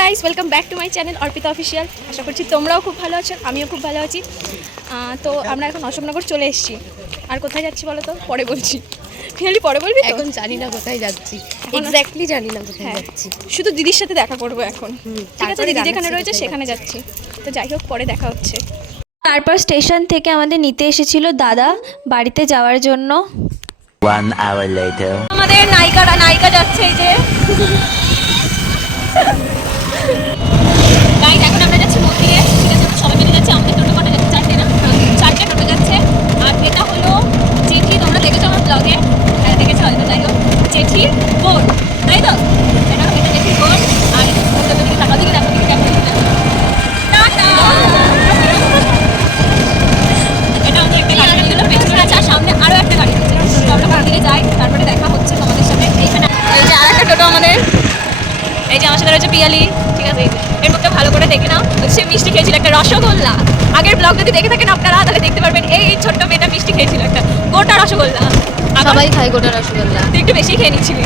Guys welcome back to my channel Arpita official আশা করছি তোমরাও খুব ভালো আছো আমিও খুব ভালো আছি। তো আমরা এখন অশোকনগর চলে এসেছি। আর কোথায় যাচ্ছি বলো তো? পরে বলছি। ফিনালি পরে বলবি এখন জানি না কোথায় যাচ্ছি। এক্স্যাক্টলি জানি না কোথায় হ্যাঁ যাচ্ছি। শুধু দিদির সাথে দেখা করব এখন। ঠিক আছে দিদি যেখানে রয়েছে সেখানে যাচ্ছি। তো যাই হোক পরে দেখা হচ্ছে। তারপর স্টেশন থেকে আমাদের নিতে এসেছিল দাদা বাড়িতে যাওয়ার জন্য। One hour later. আমাদের নায়িকা নায়িকা যাচ্ছে এই যে গাইড এখন আমরা যাচ্ছি মন্দিরে ঠিক আছে আমরা সবাই মিলে যাচ্ছি আমাদের টোটো কটা যাচ্ছে চারটে না চারটে টোটো যাচ্ছে আর এটা হলো জেঠি তোমরা দেখেছ আমার ব্লগে হ্যাঁ দেখেছ হয়তো যাই হোক জেঠির বোন তাই তো এটা এটা জেঠির বোন আর ওদের দিকে টাকা দিকে দেখো দিকে দেখো টাটা এটা আমাদের একটা গাড়ি দিল পেছনে আছে আর সামনে আরও একটা গাড়ি আছে তো আমরা ওখান দিকে যাই তারপরে দেখা হচ্ছে তোমাদের সাথে এইখানে এই যে আর একটা টোটো আমাদের এই যে আমার সাথে রয়েছে পিয়ালি ঠিক আছে? এর মুখটা ভালো করে দেখে নাও। সে মিষ্টি খেয়েছিল একটা রসগোল্লা। আগের ব্লগ যদি দেখে থাকেন আপনারা তাহলে দেখতে পারবেন এই ছোট্ট মেয়েটা মিষ্টি খেয়েছিল একটা গোটা রসগোল্লা। সবাই খাই গোটা রসগোল্লা। তুই একটু বেশি খেয়ে নিচ্ছিলি।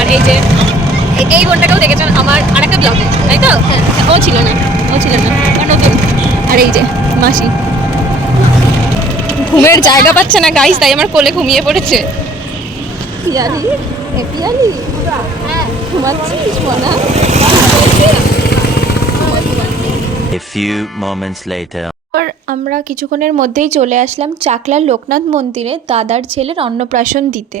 আর এই যে এই বোনটাকেও দেখেছেন আমার আরেকটা ব্লগে তাই তো? ও ছিল না ও ছিল না। নতুন। আর এই যে মাসি। ঘুমের জায়গা পাচ্ছে না গাইস তাই আমার কোলে ঘুমিয়ে পড়েছে। পিয়ালি ঘুমাচ্ছিস মনা A few moments later. আমরা কিছুক্ষণের মধ্যেই চলে আসলাম চাকলার লোকনাথ মন্দিরে দাদার ছেলের অন্নপ্রাশন দিতে।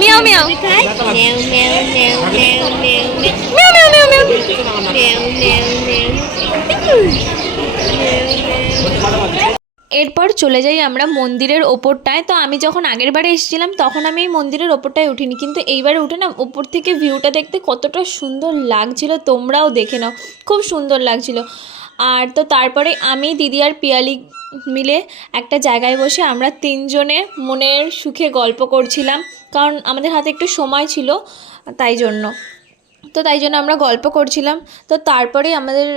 মিয়াও এরপর চলে যাই আমরা মন্দিরের ওপরটায়। তো আমি যখন আগের বারে এসেছিলাম, তখন আমি এই মন্দিরের ওপরটায় উঠিনি। কিন্তু এইবারে উঠে না, ওপর থেকে ভিউটা দেখতে কতটা সুন্দর লাগছিল, তোমরাও দেখে নাও। খুব সুন্দর লাগছিল। আর তো তারপরে আমি, দিদি আর পিয়ালি মিলে একটা জায়গায় বসে আমরা তিনজনে মনের সুখে গল্প করছিলাম। কারণ আমাদের হাতে একটু সময় ছিল তাই জন্য। তো তাই জন্য আমরা গল্প করছিলাম। তো তারপরে আমাদের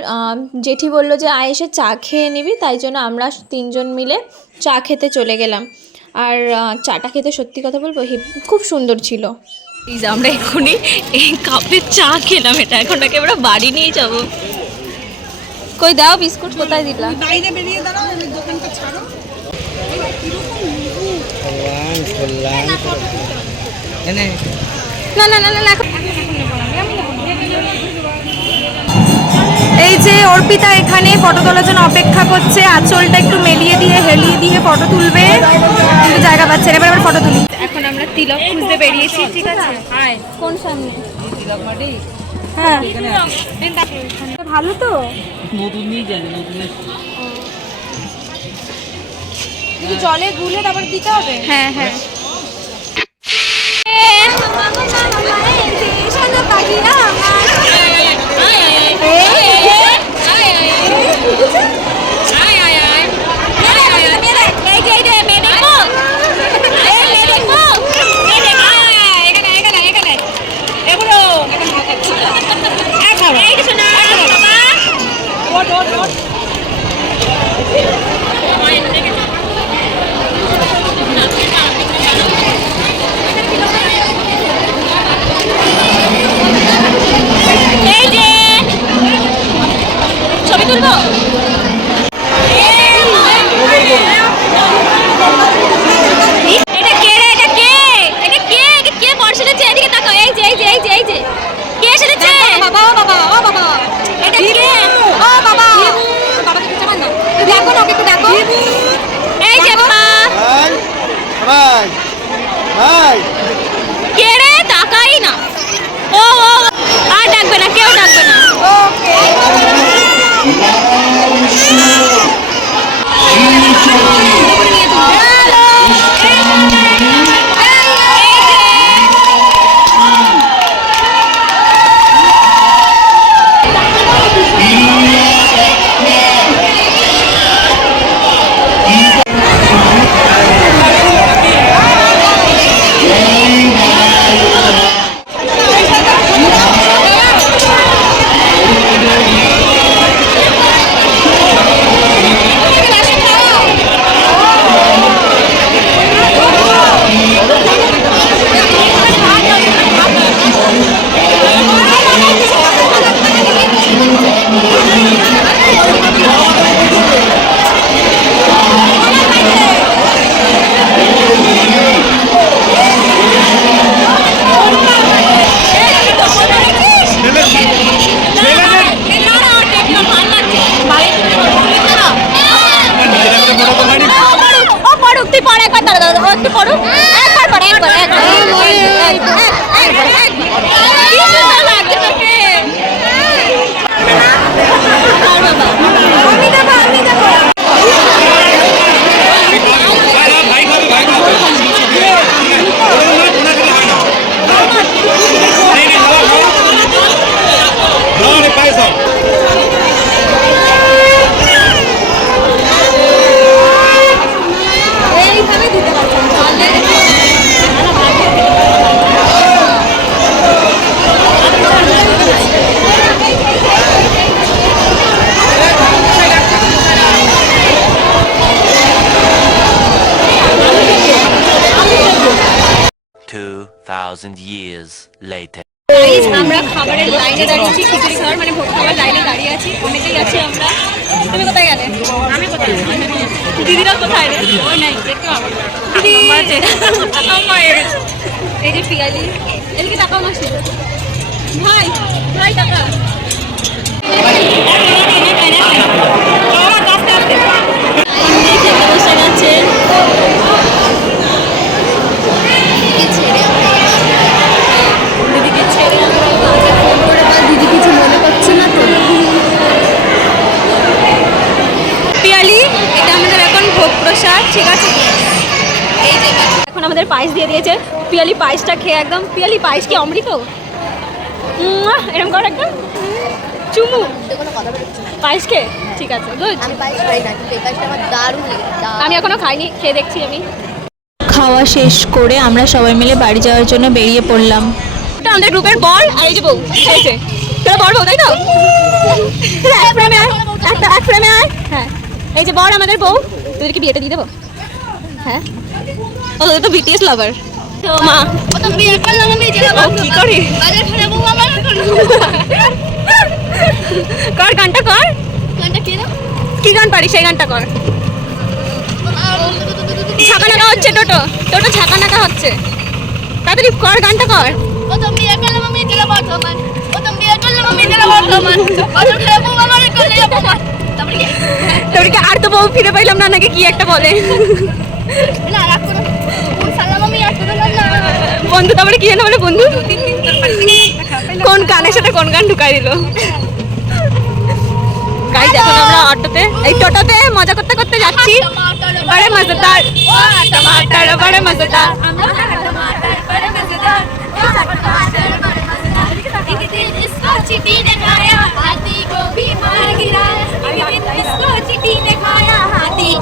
জেঠি বলল যে, আয় এসে চা খেয়ে নিবি। তাই জন্য আমরা তিনজন মিলে চা খেতে চলে গেলাম। আর চাটা খেতে সত্যি কথা বলব খুব সুন্দর ছিল। যে আমরা এখনই এই কাপে চা খেলাম, এটা এখন আমরা বাড়ি নিয়ে যাব। কই দাও বিস্কুট কোথায় দিলা? বাইরে বেরিয়ে দাঁড়াও ওই দোকানটা ছাড়ো। না না না না না এই যে অর্পিতা এখানে ফটো তোলার জন্য অপেক্ষা করছে আঁচলটা একটু মেলিয়ে দিয়ে হেলিয়ে দিয়ে ফটো তুলবে। কিন্তু জায়গা পাচ্ছে না এবার আবার ফটো তুলি। এখন আমরা তিলক খুঁজতে বেরিয়েছি ঠিক আছে? কোন সামনে? হ্যাঁ। ভালো তো? জলে গুলে তারপর দিতে হবে? হ্যাঁ হ্যাঁ। করো। একবার করো একবার একবার 2000 years later. আমরা খাবারের লাইনে দাঁড়িয়েছি খিচুড়ি খাওয়ার মানে ভোট খাবার লাইনে দাঁড়িয়ে আছি। অনেকেই আছি আমরা। তুমি কোথায় গেলে? আমি কোথায় দিদিরা কোথায় রে? ওই নাই দেখতে পাবো এই যে পিয়ালি। এদিকে তাকাও না ভাই ভাই টাকা আছে। দিয়েছে পিয়ালি পায়েসটা খেয়ে একদম পিয়ালি পায়েস কি অমৃত? এরকম কর একদম চুমু। পায়েস খেয়ে ঠিক আছে গুড আমি পায়েস খাই না কিন্তু এই পায়েসটা আমার দারুণ লেগেছে দারুণ। আমি এখনও খাইনি খেয়ে দেখছি আমি। খাওয়া শেষ করে আমরা সবাই মিলে বাড়ি যাওয়ার জন্য বেরিয়ে পড়লাম। আমাদের গ্রুপের বল আর এই যে বউ খেয়েছে তোরা বল বউ তাই তো? এক ফ্রেমে আয় এক ফ্রেমে আয়। হ্যাঁ এই যে বল আমাদের বউ তোদেরকে বিয়েটা দিয়ে দেবো। হ্যাঁ ও, তো বিটিএস লাভার তো মা ও তো বিয়ে বাজার আমার কর? গানটা কর। গানটা কি গান পারি সেই গানটা কর। ছাকা নাকা হচ্ছে টোটো। টোটো নাকা হচ্ছে। তাড়াতাড়ি কর, গানটা কর। কি আর তো বউ ফিরে পাইলাম না, নাকি কি একটা বলে? না। বন্ধু তারপরে কি জানো বলে বন্ধু কোন গানের সাথে কোন গান ঢুকাই দিল গাইজ এখন আমরা অটোতে এই টোটোতে মজা করতে করতে যাচ্ছি বড়ে মজাদার ও টমাটার বড়ে মজাদার इसको चिट्ठी दिखाया हाथी को भी मार गिरा इसको चिट्ठी दिखाया हाथी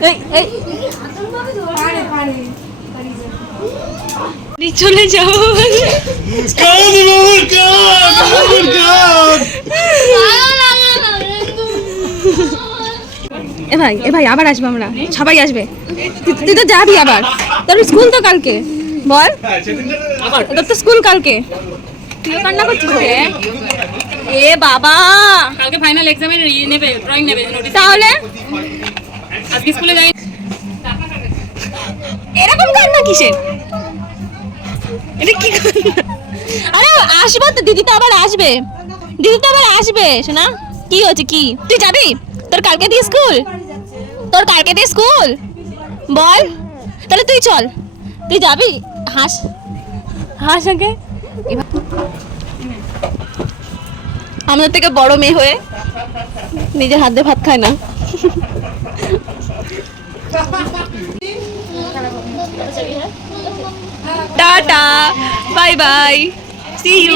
এই এই। চলে যাও এ ভাই এ ভাই আবার আসব আমরা। সবাই আসবে। তুই- তো যাবি আবার। তোর স্কুল তো কালকে। বল। তোর তো স্কুল কালকে। তুইও কান্না করছিস রে? এ বাবা। কালকে ফাইনাল এক্সামে নেবে ড্রয়িং নেবে। তাহলে? আজকে স্কুলে যাই এরকম কান্না কিসের? এটা কি আরে আসব তো, দিদি তো আবার আসবে। দিদি তো আবার আসবে শোনা কি হচ্ছে কি? তুই যাবি? তোর কালকে দিয়ে স্কুল? তোর কালকে দিয়ে স্কুল? বল। তাহলে তুই চল। তুই যাবি? হাস। হাস আগে। আমাদের থেকে বড় মেয়ে হয়ে নিজের হাত দিয়ে ভাত খায় না। Tata bye bye see you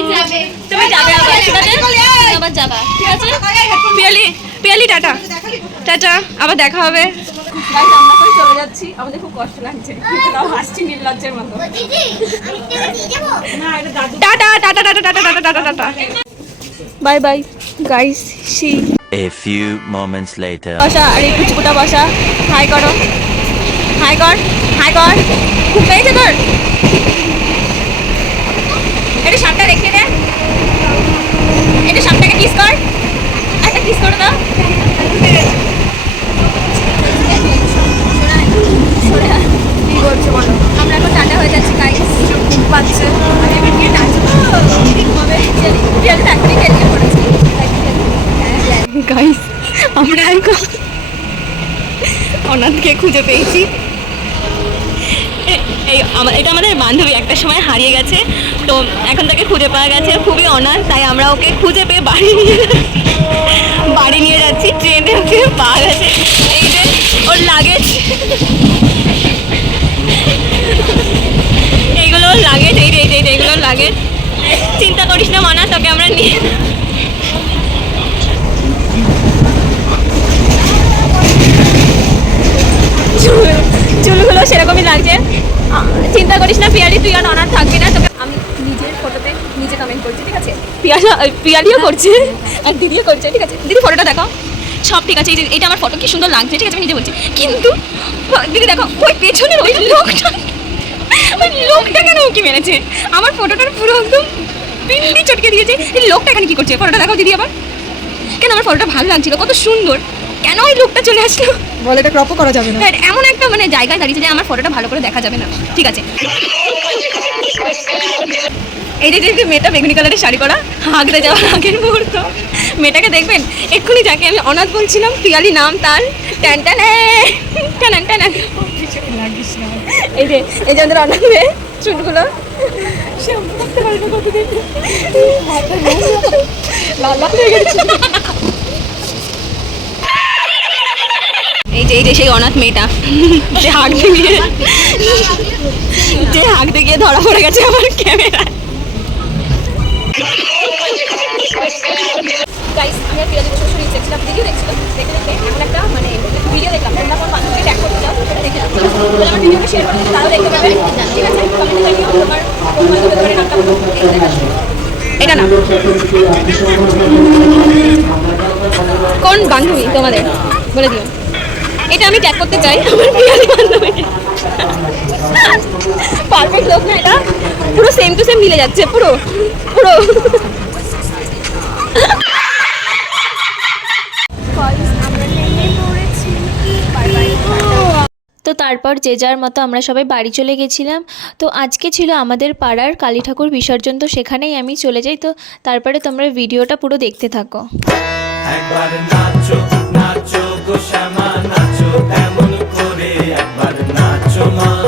তুমি যাবে আবার ঠিক আছে? তুমি আবার যাবা ঠিক আছে? পিয়ালি পিয়ালি টাটা। টাটা আবার দেখা হবে। আমরা চলে যাচ্ছি। আমাদের খুব কষ্ট লাগছে। তাও হাসছি নির্লজ্জের মতো। Tata tata tata tata tata tata tata. Bye bye guys see A few moments later. বসা আর কুচকুটা বসা। হাই করো হাই কর হাই কর খুব পেয়েছে তোর। এটা সামনে রেখে দে। এটা সাপটাকে কিস কর। একটা কিস করে দাও আমরা এখন টাটা হয়ে যাচ্ছি গাইস ঘুম পাচ্ছে আমি গাইস আমরা এখন অনাথকে খুঁজে পেয়েছি। এই এটা আমাদের বান্ধবী একটা সময় হারিয়ে গেছে। তো এখন তাকে খুঁজে পাওয়া গেছে। খুবই অনাথ, তাই আমরা ওকে খুঁজে পেয়ে বাড়ি নিয়ে বাড়ি নিয়ে যাচ্ছি। ট্রেনে ওকে পাওয়া গেছে। এই যে ওর লাগেজ যে এইগুলো ওর লাগেজ চিন্তা করিস না, মানা, তোকে আমরা নিয়ে চুলগুলো সেরকমই লাগছে। চিন্তা করিস না, পিয়ালি, তুই আর অনার থাকবি না, তোকে আমি নিজের ফটোতে নিজে কমেন্ট করছি, ঠিক আছে? পিয়ালা পিয়ালিও করছে। আর দিদিও করছে, ঠিক আছে? দিদি ফটোটা দেখো সব ঠিক আছে এটা আমার ফটো কি সুন্দর লাগছে, ঠিক আছে, আমি নিজে বলছি। কিন্তু, দিদি, দেখো, ওই পেছনের ওই লোকটা ওই লোকটা কেন কি মেরেছে? আমার ফটোটার পুরো একদম পিন্ডি চটকে দিয়েছে। এই লোকটা এখানে কি করছে? ফটোটা দেখো দিদি আবার। কেন আমার ফটোটা ভালো লাগছিল? কত সুন্দর। কেন ওই লোকটা চলে আসলো? বলে এটা ক্রপও করা যাবে না। হ্যাঁ, এমন একটা মানে জায়গায় দাঁড়িয়েছে যে আমার ফটোটা ভালো করে দেখা যাবে না। ঠিক আছে। এই যে যে যে মেয়েটা বেগুনি কালারের শাড়ি পরা হাগড়ে যাওয়ার আগের মুহূর্ত। মেয়েটাকে দেখবেন? এক্ষুনি যাকে আমি অনাথ বলছিলাম পিয়ালি নাম তার। ট্যান ট্যান ট্যান ট্যান এই যে এই যে আমাদের অনাথ মেয়ে চুলগুলো। শ্যাম্পু করতে পারবে কতদিন। লাল লাল হয়ে গেছে। এই যে এই যে সেই অনাথ মেয়েটা। যে হাঁকতে গিয়ে যে হাঁকতে গিয়ে ধরা পড়ে গেছে আমার ক্যামেরা গাইস আমি আর পিরাজি বসে বসে রিলস দেখছিলাম ভিডিও দেখছিলাম দেখে দেখে এমন একটা মানে ভিডিও দেখলাম। কোন বান্ধবীকে ট্যাগ করতে চাও সেটা কোন বান্ধবী তোমাদের? বলে দিও এটা আমি ট্যাগ করতে চাই আমার পিয়ালি বান্ধবীকে পারফেক্ট লোক না এটা। পুরো সেম টু সেম মিলে যাচ্ছে, পুরো পুরো। তো তারপর যে যার মতো আমরা সবাই বাড়ি চলে গেছিলাম। তো আজকে ছিল আমাদের পাড়ার কালী ঠাকুর বিসর্জন, তো সেখানেই আমি চলে যাই। তো তারপরে তোমরা ভিডিওটা পুরো দেখতে থাকো। একবার নাচো নাচো গো শ্যামা, নাচো এমন করে একবার নাচো মা।